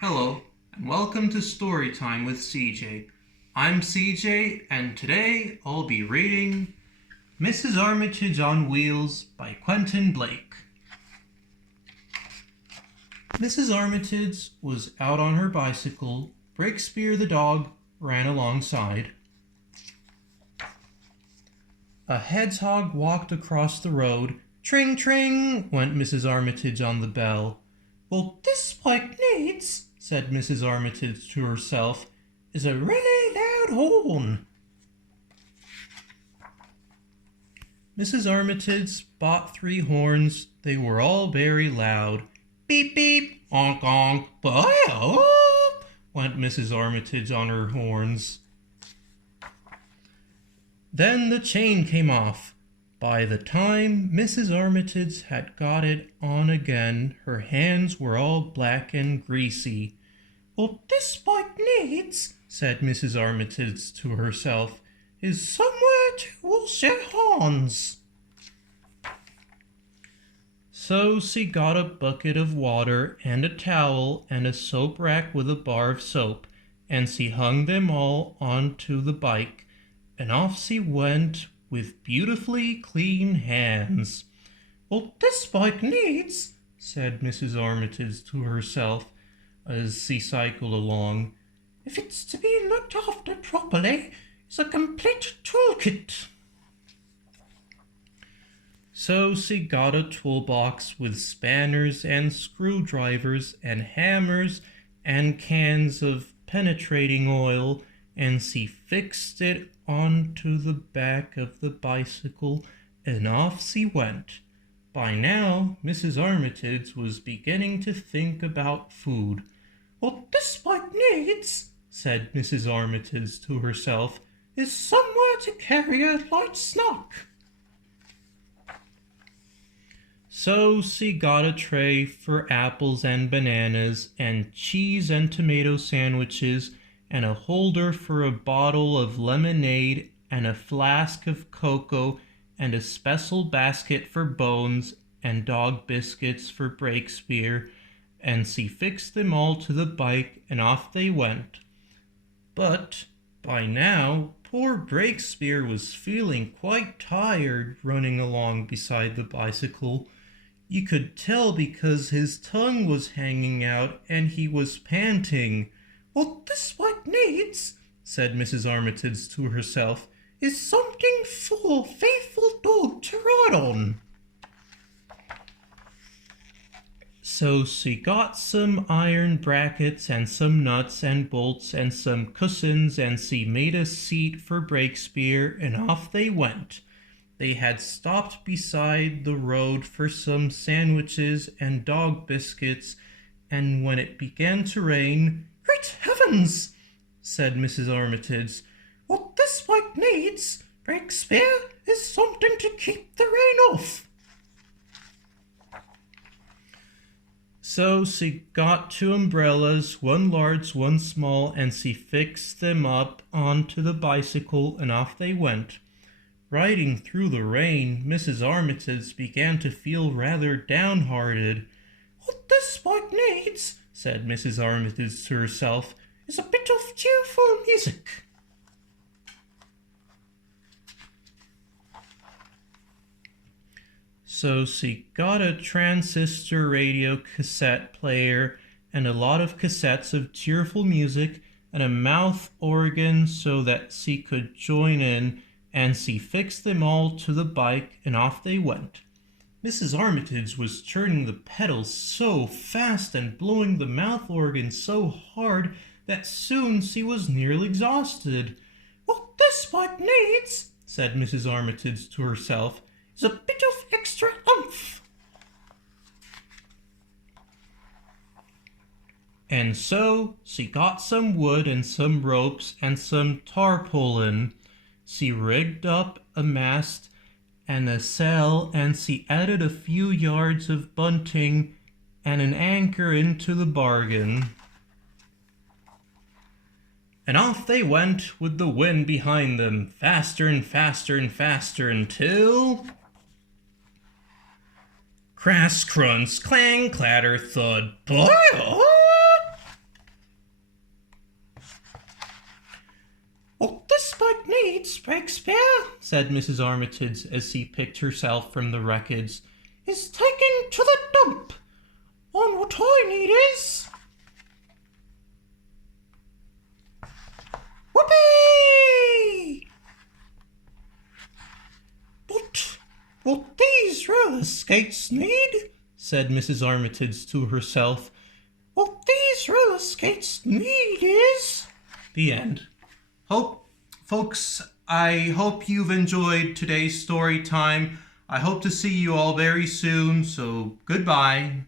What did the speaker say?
Hello, and welcome to Storytime with CJ. I'm CJ, and today I'll be reading Mrs. Armitage on Wheels by Quentin Blake. Mrs. Armitage was out on her bicycle. Breakspear the dog ran alongside. A hedgehog walked across the road. Tring, tring, went Mrs. Armitage on the bell. Well, this bike needs, said Mrs. Armitage to herself, is a really loud horn. Mrs. Armitage bought 3 horns. They were all very loud. Beep, beep, onk, onk, boop, went Mrs. Armitage on her horns. Then the chain came off. By the time Mrs. Armitage had got it on again, her hands were all black and greasy. Well, this bike needs, said Mrs. Armitage to herself, is somewhere to wash your hands. So she got a bucket of water and a towel and a soap rack with a bar of soap, and she hung them all onto the bike, and off she went with beautifully clean hands. Well, this bike needs, said Mrs. Armitage to herself as she cycled along, if it's to be looked after properly, it's a complete toolkit. So she got a toolbox with spanners and screwdrivers and hammers and cans of penetrating oil, and she fixed it onto the back of the bicycle, and off she went. By now, Mrs. Armitage was beginning to think about food. What this bike needs, said Mrs. Armitage to herself, is somewhere to carry a light snack. So she got a tray for apples and bananas and cheese and tomato sandwiches and a holder for a bottle of lemonade and a flask of cocoa and a special basket for bones and dog biscuits for Breakspear, and she fixed them all to the bike and off they went. But by now poor Breakspear was feeling quite tired running along beside the bicycle. You could tell because his tongue was hanging out and he was panting. What this bike needs, said Mrs. Armitage to herself, is something for a faithful dog to ride on. So she got some iron brackets and some nuts and bolts and some cushions, and she made a seat for Breakspear, and off they went. They had stopped beside the road for some sandwiches and dog biscuits, and when it began to rain, Great heavens, said Mrs. Armitage, what this bike needs, Breakspear, is something to keep the rain off. So she got 2 umbrellas, one large, one small, and she fixed them up onto the bicycle, and off they went. Riding through the rain, Mrs. Armitage began to feel rather downhearted. What this bike needs, said Mrs. Armitage to herself, is a bit of cheerful music. So she got a transistor radio cassette player and a lot of cassettes of cheerful music and a mouth organ so that she could join in, and she fixed them all to the bike, and off they went. Mrs. Armitage was turning the pedals so fast and blowing the mouth organ so hard that soon she was nearly exhausted. What this bike needs, said Mrs. Armitage to herself, is a bit of extra oomph. And so she got some wood and some ropes and some tarpaulin. She rigged up a mast and a sail, and she added a few yards of bunting and an anchor into the bargain. And off they went with the wind behind them, faster and faster and faster, until crash, crunch, clang, clatter, thud, boil! said Mrs. Armitage as she picked herself from the wreckage, "is taken to the dump. And what I need is... Whoopee! But what these roller skates need," said Mrs. Armitage to herself, "what these roller skates need is..." The end. Folks, I hope you've enjoyed today's story time. I hope to see you all very soon, so goodbye.